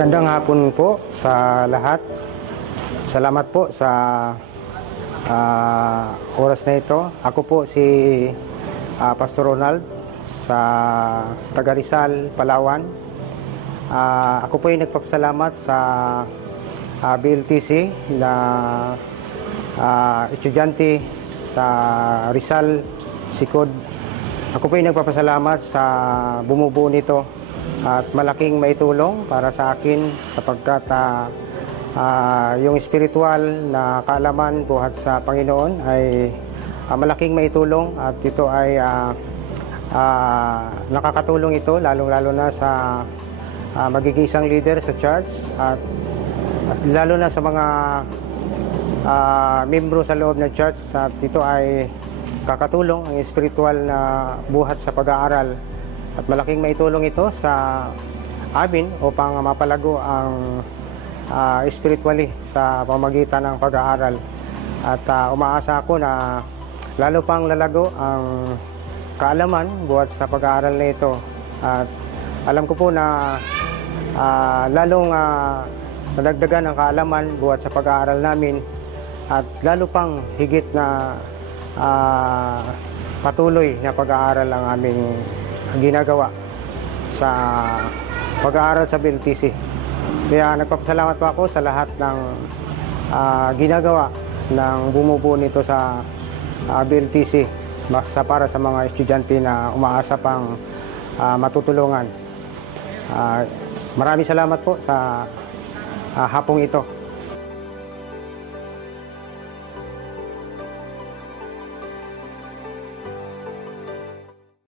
Magandang hapon po sa lahat. Salamat po sa oras na ito. Ako po si Pastor Ronald sa taga Rizal, Palawan. Ako po ay nagpapasalamat sa BLTC na estudyante sa Rizal, Sikod. Ako po ay nagpapasalamat sa bumubuo nito at malaking maitulong para sa akin sapagkat yung spiritual na kaalaman buhat sa Panginoon ay malaking maitulong at ito ay nakakatulong ito lalong-lalo na sa magiging isang leader sa church at lalo na sa mga membro sa loob ng church at ito ay kakatulong ang spiritual na buhat sa pag-aaral. At malaking maitulong ito sa amin upang mapalago ang spiritually sa pamagitan ng pag-aaral. At umaasa ako na lalo pang lalago ang kaalaman buhat sa pag-aaral na ito. At alam ko po na lalong nadagdagan ang kaalaman buhat sa pag-aaral namin at lalo pang higit na patuloy na pag-aaral ang aming ginagawa sa pag-aaral sa BLTC. Kaya nagpapasalamat po ako sa lahat ng ginagawa ng bumubuo nito sa BLTC basta para sa mga estudyante na umaasa pang matutulungan. Maraming salamat po sa hapong ito.